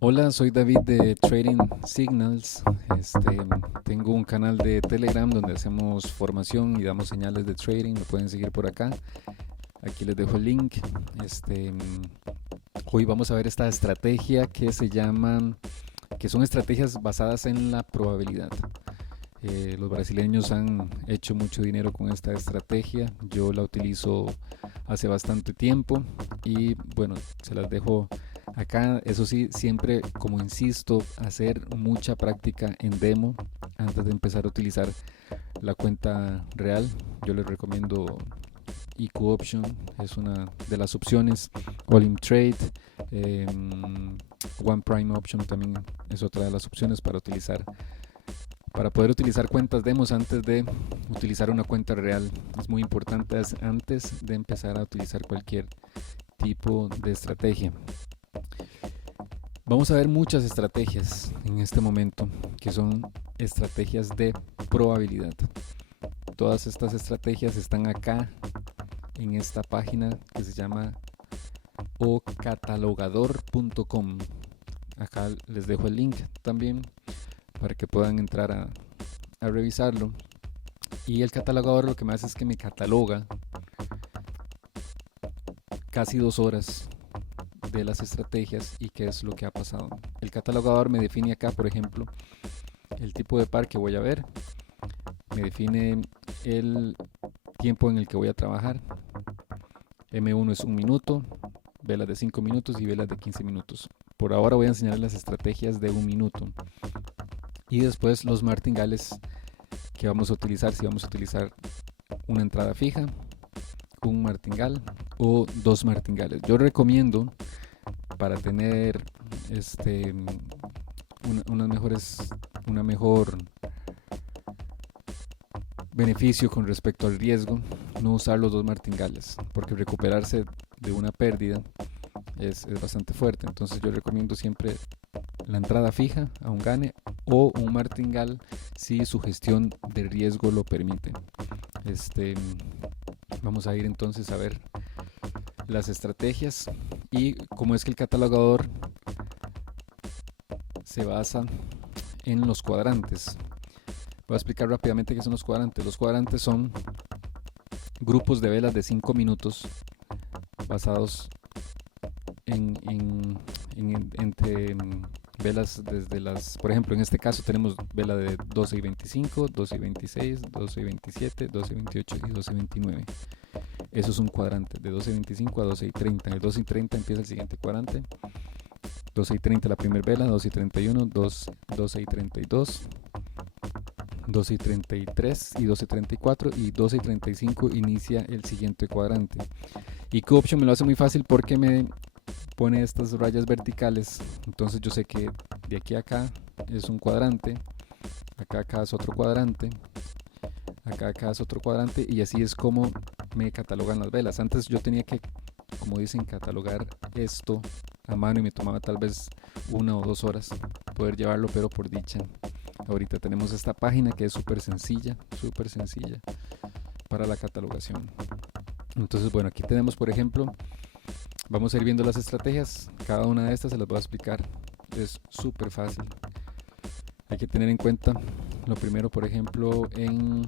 Hola, soy David de Trading Signals. Tengo un canal de Telegram donde hacemos formación y damos señales de trading. Me pueden seguir por acá. Aquí les dejo el link. Este, Hoy vamos a ver esta estrategia que son estrategias basadas en la probabilidad. Los brasileños han hecho mucho dinero con esta estrategia. Yo la utilizo hace bastante tiempo y bueno, se las dejo acá. Eso sí, siempre, como insisto, hacer mucha práctica en demo antes de empezar a utilizar la cuenta real. Yo les recomiendo EQ Option, es una de las opciones. All in Trade, eh, One Prime Option también es otra de las opciones para poder utilizar cuentas demos antes de utilizar una cuenta real. Es muy importante antes de empezar a utilizar cualquier tipo de estrategia. Vamos a ver muchas estrategias en este momento que son estrategias de probabilidad. Todas estas estrategias están acá en esta página que se llama ocatalogador.com. Acá les dejo el link también para que puedan entrar a revisarlo. Y el catalogador lo que me hace es que me cataloga casi 2 horas de las estrategias y qué es lo que ha pasado. El catalogador me define acá, por ejemplo, el tipo de par que voy a ver, me define el tiempo en el que voy a trabajar. M1 es 1 minuto, velas de 5 minutos y velas de 15 minutos. Por ahora voy a enseñar las estrategias de 1 minuto y después los martingales que vamos a utilizar, si vamos a utilizar una entrada fija, un martingal o dos martingales. Yo recomiendo, para tener una mejor beneficio con respecto al riesgo, no usar los dos martingales, porque recuperarse de una pérdida es bastante fuerte. Entonces yo recomiendo siempre la entrada fija a un gane o un martingal si su gestión de riesgo lo permite. Este, Vamos a ir entonces a ver las estrategias y cómo es que el catalogador se basa en los cuadrantes. Voy a explicar rápidamente qué son los cuadrantes. Los cuadrantes son grupos de velas de 5 minutos basados entre velas desde por ejemplo, en este caso tenemos vela de 12 y 25, 12 y 26, 12 y 27, 12 y 28 y 12 y 29. Eso es un cuadrante, de 12 y 25 a 12 y 30. En el 12 y 30 empieza el siguiente cuadrante. 12 y 30 la primera vela, 12 y 31, 12 y 32, 12 y 33 y 12 y 34 y 12 y 35 inicia el siguiente cuadrante. Y Q-Option me lo hace muy fácil porque me pone estas rayas verticales, entonces yo sé que de aquí a acá es un cuadrante, acá es otro cuadrante, acá es otro cuadrante, y así es como me catalogan las velas. Antes yo tenía que, como dicen, catalogar esto a mano y me tomaba tal vez 1 o 2 horas poder llevarlo, pero por dicha ahorita tenemos esta página que es súper sencilla para la catalogación. Entonces bueno, aquí tenemos, por ejemplo, vamos a ir viendo las estrategias. Cada una de estas se las voy a explicar. Es súper fácil. Hay que tener en cuenta lo primero, por ejemplo, en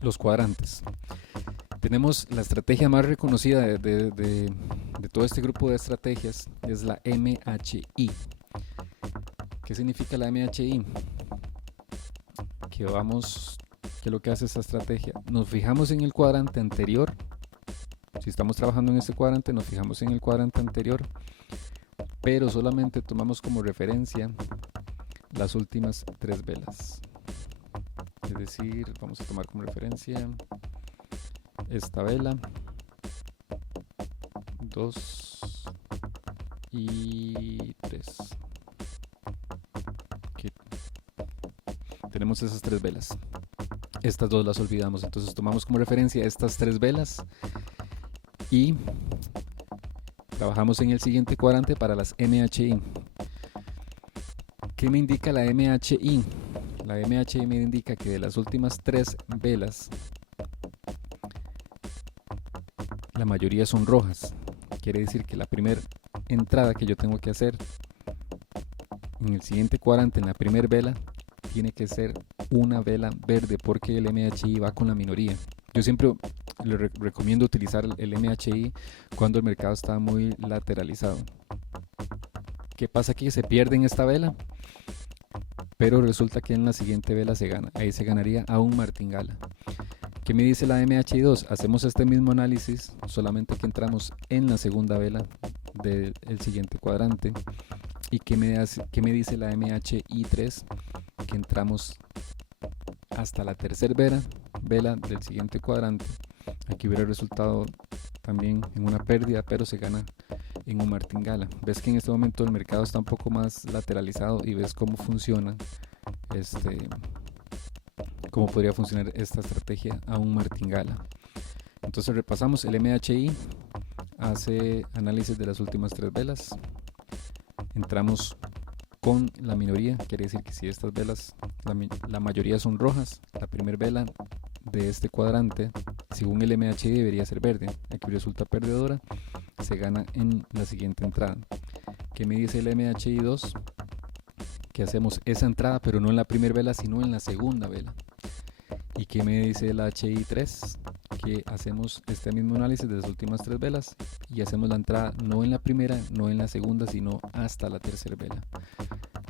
los cuadrantes. Tenemos la estrategia más reconocida de todo este grupo de estrategias, es la MHI. ¿Qué significa la MHI? Que lo que hace esta estrategia, nos fijamos en el cuadrante anterior. Si estamos trabajando en este cuadrante, nos fijamos en el cuadrante anterior, pero solamente tomamos como referencia las últimas 3 velas. Es decir, vamos a tomar como referencia esta vela, 2 y 3. Aquí tenemos esas 3 velas. Estas dos las olvidamos, entonces tomamos como referencia estas 3 velas y trabajamos en el siguiente cuadrante para las MHI. ¿Qué me indica la MHI? La MHI me indica que de las últimas 3 velas, la mayoría son rojas. quiere decir que la primera entrada que yo tengo que hacer en el siguiente cuadrante, en la primera vela, tiene que ser una vela verde porque el MHI va con la minoría. Yo siempre le recomiendo utilizar el MHI cuando el mercado está muy lateralizado. ¿Qué pasa aquí? Se pierde en esta vela, pero resulta que en la siguiente vela se gana. Ahí se ganaría a un martingala. ¿Qué me dice la MHI2? Hacemos este mismo análisis, solamente que entramos en la segunda vela del siguiente cuadrante. ¿Y qué me dice la MHI3? Que entramos hasta la tercera vela del siguiente cuadrante. Aquí hubiera resultado también en una pérdida, pero se gana en un martingala. Ves que en este momento el mercado está un poco más lateralizado y ves cómo funciona cómo podría funcionar esta estrategia a un martingala. Entonces repasamos. El MHI hace análisis de las últimas 3 velas. Entramos con la minoría, quiere decir que si estas velas, la mayoría son rojas, la primera vela de este cuadrante, según el MHI, debería ser verde. Aquí resulta perdedora, se gana en la siguiente entrada. ¿Qué me dice el MHI2? Que hacemos esa entrada, pero no en la primera vela, sino en la segunda vela. ¿Y qué me dice el HI3? Que hacemos este mismo análisis de las últimas 3 velas y hacemos la entrada no en la primera, no en la segunda, sino hasta la tercera vela.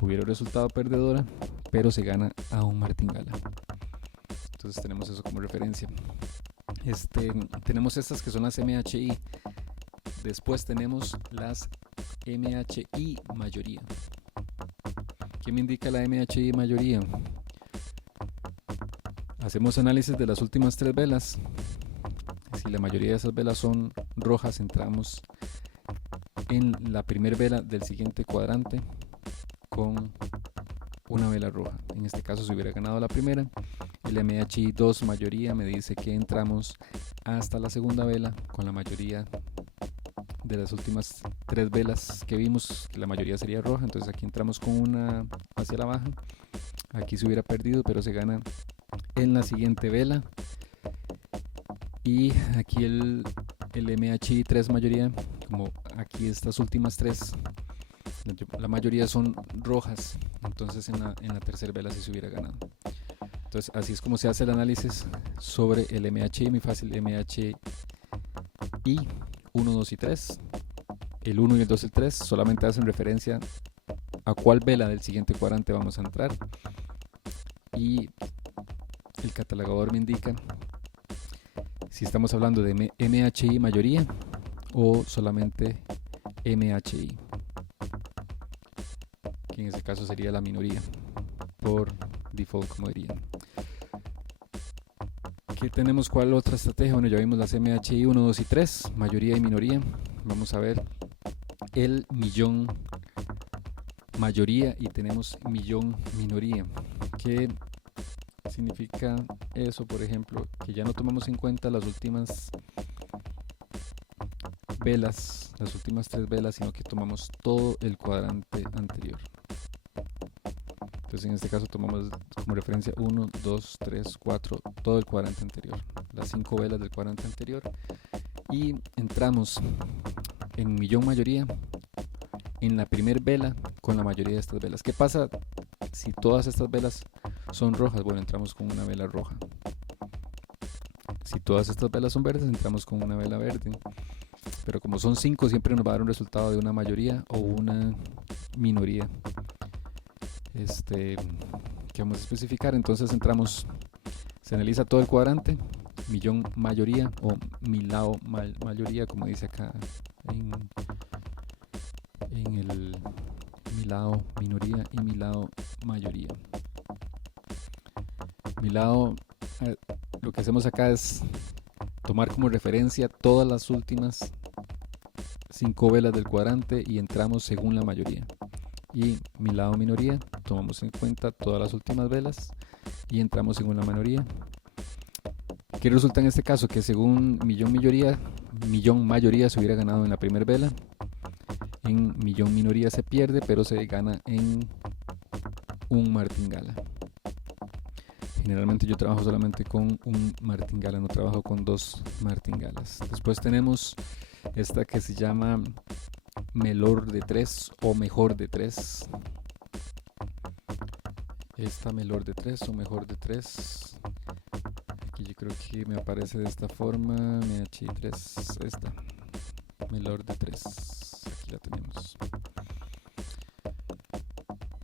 Hubiera resultado perdedora, pero se gana a un martingala. Entonces tenemos eso como referencia. Tenemos estas que son las MHI. Después tenemos las MHI mayoría. ¿Qué me indica la MHI mayoría? Hacemos análisis de las últimas 3 velas. Si la mayoría de esas velas son rojas, entramos en la primera vela del siguiente cuadrante con una vela roja. En este caso se hubiera ganado la primera. El MHI2 mayoría me dice que entramos hasta la segunda vela con la mayoría de las últimas 3 velas que vimos, que la mayoría sería roja. Entonces aquí entramos con una hacia la baja. Aquí se hubiera perdido, pero se gana en la siguiente vela. Y aquí el MHI3 mayoría, como aquí estas últimas 3, la mayoría son rojas, entonces en la tercera vela sí se hubiera ganado. Entonces así es como se hace el análisis sobre el MHI, muy fácil. MHI 1, 2 y 3. El 1 y el 2 y el 3 solamente hacen referencia a cuál vela del siguiente cuadrante vamos a entrar. Y el catalogador me indica si estamos hablando de MHI mayoría o solamente MHI, que en ese caso sería la minoría por default, como dirían. ¿Qué tenemos? ¿Cuál otra estrategia? Bueno, ya vimos las MHI 1, 2 y 3, mayoría y minoría. Vamos a ver el millón mayoría y tenemos millón minoría. ¿Qué significa eso? Por ejemplo, que ya no tomamos en cuenta las últimas velas, las últimas 3 velas, sino que tomamos todo el cuadrante anterior. Entonces en este caso tomamos como referencia 1, 2, 3, 4, todo el cuadrante anterior, las 5 velas del cuadrante anterior, y entramos en millón mayoría en la primera vela con la mayoría de estas velas. ¿Qué pasa si todas estas velas son rojas? Bueno, entramos con una vela roja. Si todas estas velas son verdes, entramos con una vela verde. Pero como son 5, siempre nos va a dar un resultado de una mayoría o una minoría. Que vamos a especificar. Entonces entramos, se analiza todo el cuadrante, millón mayoría o milao mayoría, como dice acá en el milao minoría y milao mayoría. Milao, lo que hacemos acá es tomar como referencia todas las últimas 5 velas del cuadrante y entramos según la mayoría. Y milao minoría, tomamos en cuenta todas las últimas velas y entramos según la minoría. ¿Qué resulta en este caso? Que según millón mayoría se hubiera ganado en la primera vela. En millón minoría se pierde, pero se gana en un martingala. Generalmente yo trabajo solamente con un martingala, no trabajo con 2 martingalas. Después tenemos esta que se llama Melor de 3 o Mejor de 3. Esta Melor de 3 o Mejor de 3. Aquí yo creo que me aparece de esta forma. MHI3, esta. Melor de 3. Aquí la tenemos.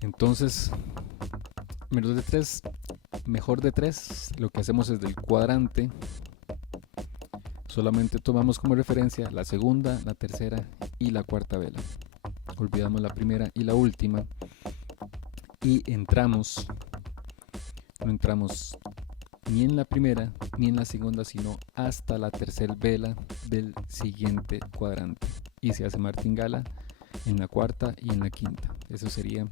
Entonces, Melor de 3, Mejor de 3. Lo que hacemos es del cuadrante. Solamente tomamos como referencia la segunda, la tercera y la cuarta vela. Olvidamos la primera y la última. Y entramos, no entramos ni en la primera ni en la segunda, sino hasta la tercera vela del siguiente cuadrante. Y se hace martingala en la cuarta y en la quinta. Eso sería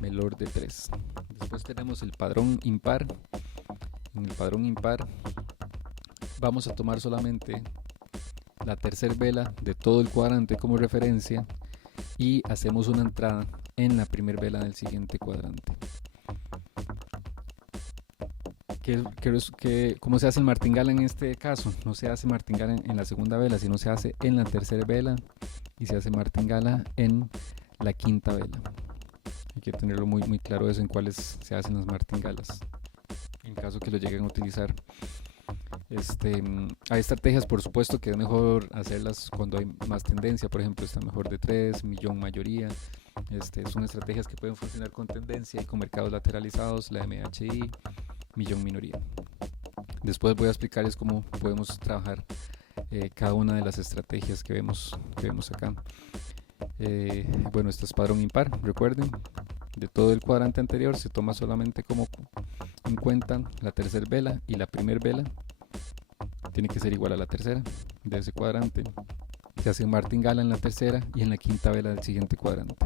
Melor de 3. Después tenemos el padrón impar. En el padrón impar vamos a tomar solamente la tercera vela de todo el cuadrante como referencia y hacemos una entrada en la primera vela del siguiente cuadrante. ¿Cómo se hace el martingala en este caso? No se hace martingala en la segunda vela, sino se hace en la tercera vela y se hace martingala en la quinta vela. Hay que tenerlo muy, muy claro eso en cuáles se hacen las martingalas, en caso que lo lleguen a utilizar. Hay estrategias, por supuesto, que es mejor hacerlas cuando hay más tendencia. Por ejemplo, está Mejor de 3, Millón mayoría. Son estrategias que pueden funcionar con tendencia y con mercados lateralizados, la MHI, Millón minoría. Después voy a explicarles cómo podemos trabajar cada una de las estrategias que vemos acá. Bueno, este es padrón impar, recuerden. De todo el cuadrante anterior se toma solamente como en cuenta la tercera vela y la primera vela. Tiene que ser igual a la tercera de ese cuadrante. Se hace martingala en la tercera y en la quinta vela del siguiente cuadrante.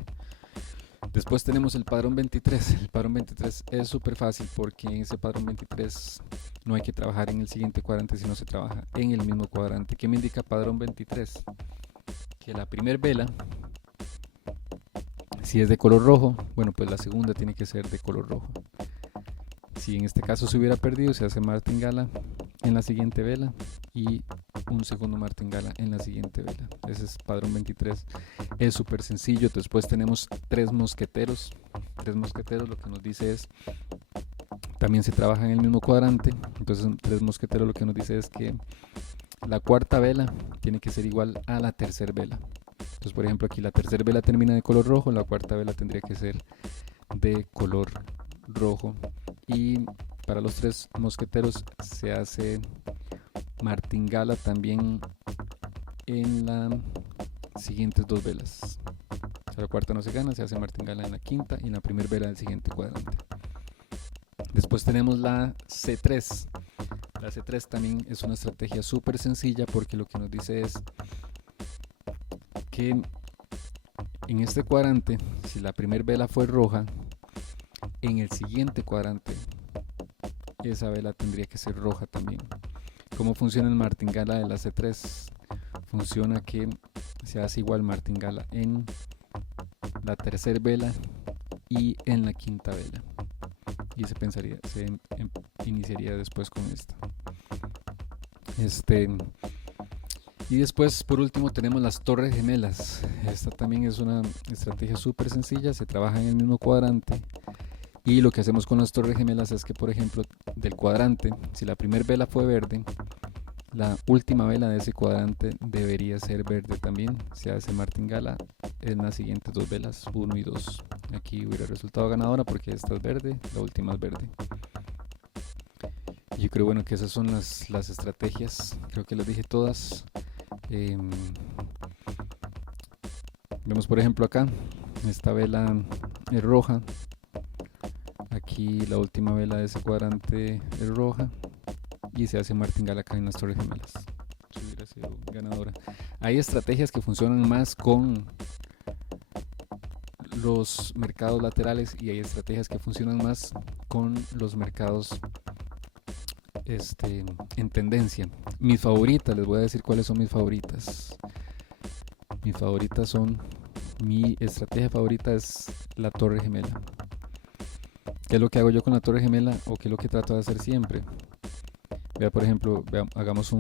Después tenemos el padrón 23. El padrón 23 es súper fácil porque en ese padrón 23 no hay que trabajar en el siguiente cuadrante, sino se trabaja en el mismo cuadrante. ¿Qué me indica padrón 23? Que la primera vela, si es de color rojo, bueno, pues la segunda tiene que ser de color rojo. Si en este caso se hubiera perdido, se hace martingala en la siguiente vela y un segundo martingala en la siguiente vela. Ese es padrón 23. Es súper sencillo. Después tenemos tres mosqueteros. Tres mosqueteros lo que nos dice es, también se trabaja en el mismo cuadrante. Entonces tres mosqueteros lo que nos dice es que la cuarta vela tiene que ser igual a la tercera vela. Entonces, por ejemplo, aquí la tercera vela termina de color rojo, la cuarta vela tendría que ser de color rojo. Y para los tres mosqueteros se hace martingala también en las siguientes dos velas. Si la cuarta no se gana, se hace martingala en la quinta y en la primera vela del siguiente cuadrante. Después tenemos la C3. La C3 también es una estrategia súper sencilla porque lo que nos dice es que en este cuadrante, si la primera vela fue roja, en el siguiente cuadrante esa vela tendría que ser roja también. ¿Cómo funciona el martingala de la C3? Funciona que se hace igual martingala en la tercera vela y en la quinta vela. Y se iniciaría después con esta. Y después, por último, tenemos las torres gemelas. Esta también es una estrategia súper sencilla. Se trabaja en el mismo cuadrante. Y lo que hacemos con las torres gemelas es que, por ejemplo, del cuadrante, si la primera vela fue verde, la última vela de ese cuadrante debería ser verde también. Se hace martingala en las siguientes dos velas, 1 y 2. Aquí hubiera resultado ganadora porque esta es verde, la última es verde. Yo creo, bueno, que esas son las estrategias. Creo que las dije todas. Vemos, por ejemplo, acá, esta vela es roja. Aquí la última vela de ese cuadrante es roja y se hace martingala acá en las torres gemelas. Si hubiera sido ganadora. Hay estrategias que funcionan más con los mercados laterales y hay estrategias que funcionan más con los mercados en tendencia. Mis favoritas, les voy a decir cuáles son mis favoritas. Mis favoritas son, mi estrategia favorita es la torre gemela. ¿Qué es lo que hago yo con la torre gemela o qué es lo que trato de hacer siempre? Vea, por ejemplo, hagamos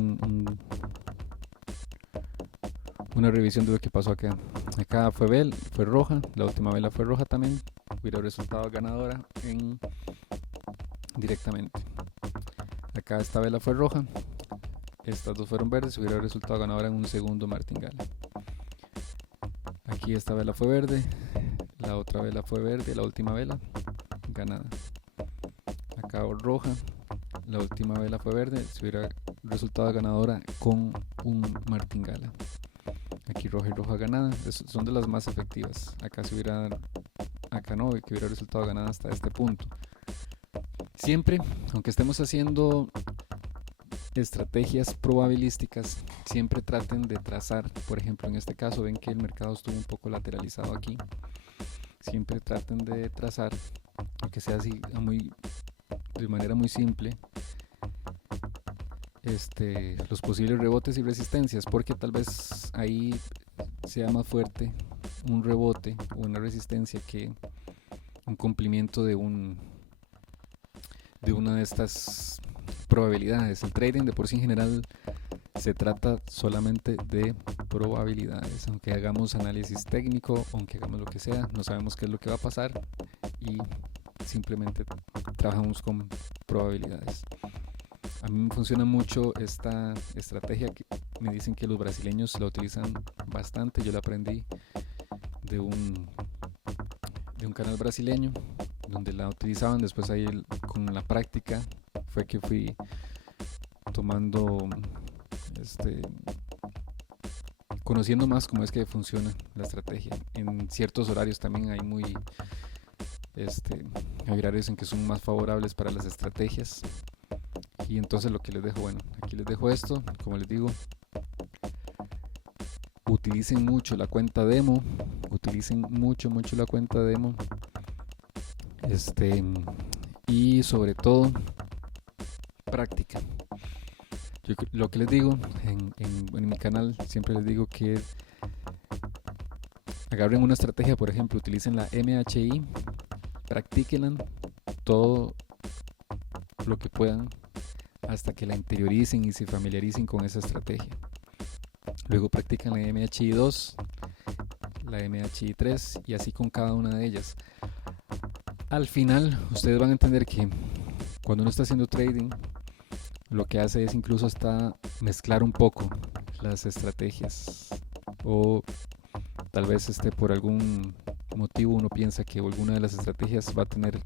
una revisión de lo que pasó acá. Acá fue roja, la última vela fue roja también, hubiera resultado ganadora directamente. Acá esta vela fue roja, estas dos fueron verdes, hubiera resultado ganadora en un segundo martingale. Aquí esta vela fue verde, la otra vela fue verde, la última vela ganada. Acá roja, la última vela fue verde, se hubiera resultado ganadora con un martingale. Aquí roja y roja ganada, son de las más efectivas. Acá no, que hubiera resultado ganada hasta este punto. Siempre, aunque estemos haciendo estrategias probabilísticas, siempre traten de trazar. Por ejemplo, en este caso ven que el mercado estuvo un poco lateralizado aquí. Siempre traten de trazar, aunque sea así de manera muy simple, los posibles rebotes y resistencias, porque tal vez ahí sea más fuerte un rebote o una resistencia que un cumplimiento de una de estas probabilidades. El trading de por sí en general se trata solamente de probabilidades. Aunque hagamos análisis técnico, aunque hagamos lo que sea, no sabemos qué es lo que va a pasar y simplemente trabajamos con probabilidades. A mí me funciona mucho esta estrategia, que me dicen que los brasileños la utilizan bastante. Yo la aprendí de un canal brasileño donde la utilizaban. Después ahí con la práctica fue que fui tomando conociendo más cómo es que funciona la estrategia. En ciertos horarios también hay hay horarios en que son más favorables para las estrategias. Y entonces lo que les dejo, aquí les dejo esto, como les digo, utilicen mucho la cuenta demo, mucho la cuenta demo, y sobre todo práctica. Lo que les digo en mi canal, siempre les digo que agarren una estrategia, por ejemplo, utilicen la MHI, practíquenla todo lo que puedan hasta que la interioricen y se familiaricen con esa estrategia. Luego practican la MHI 2, la MHI 3 y así con cada una de ellas. Al final ustedes van a entender que cuando uno está haciendo trading, lo que hace es incluso hasta mezclar un poco las estrategias, o tal vez por algún motivo uno piensa que alguna de las estrategias va a tener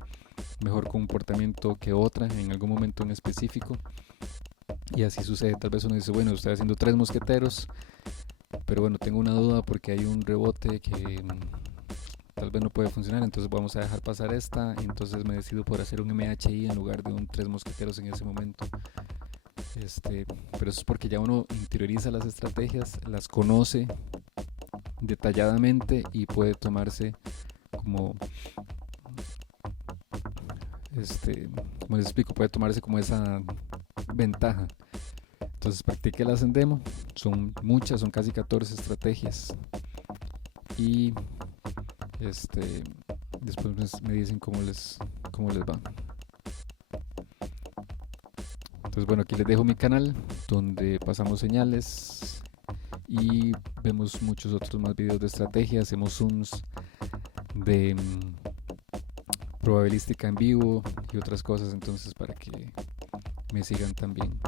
mejor comportamiento que otra en algún momento en específico, y así sucede. Tal vez uno dice, bueno, estoy haciendo 3 mosqueteros, pero bueno, tengo una duda porque hay un rebote que tal vez no puede funcionar, entonces vamos a dejar pasar esta, y entonces me decido por hacer un MHI en lugar de un 3 mosqueteros en ese momento. Pero eso es porque ya uno interioriza las estrategias, las conoce detalladamente y puede tomarse como como les explico, puede tomarse como esa ventaja. Entonces practíquelas en demo, son muchas, son casi 14 estrategias, y después me dicen cómo les va. Entonces bueno, aquí les dejo mi canal donde pasamos señales y vemos muchos otros más videos de estrategia, hacemos zooms de probabilística en vivo y otras cosas, entonces para que me sigan también.